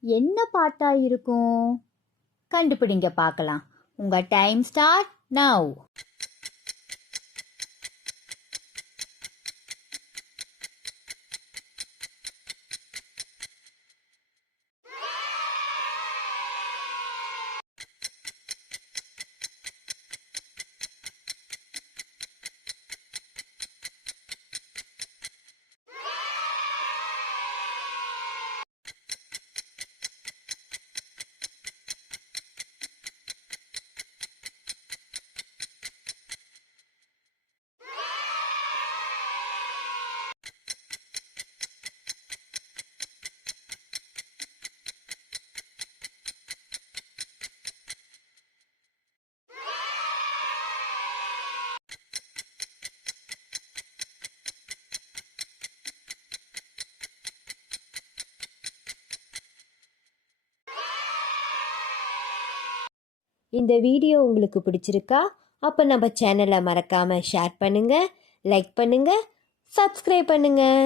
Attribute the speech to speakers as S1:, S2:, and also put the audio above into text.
S1: என்ன பாட்டா இருக்கும்? கண்டுபிடிங்க பார்க்கலாம். உங்க டைம் ஸ்டார்ட் நவ்
S2: இந்த வீடியோ உங்களுக்கு பிடிச்சிருக்கா அப்போ நம்ம சேனலை மறக்காமல் ஷேர் பண்ணுங்கள் லைக் பண்ணுங்கள் சப்ஸ்கிரைப் பண்ணுங்கள்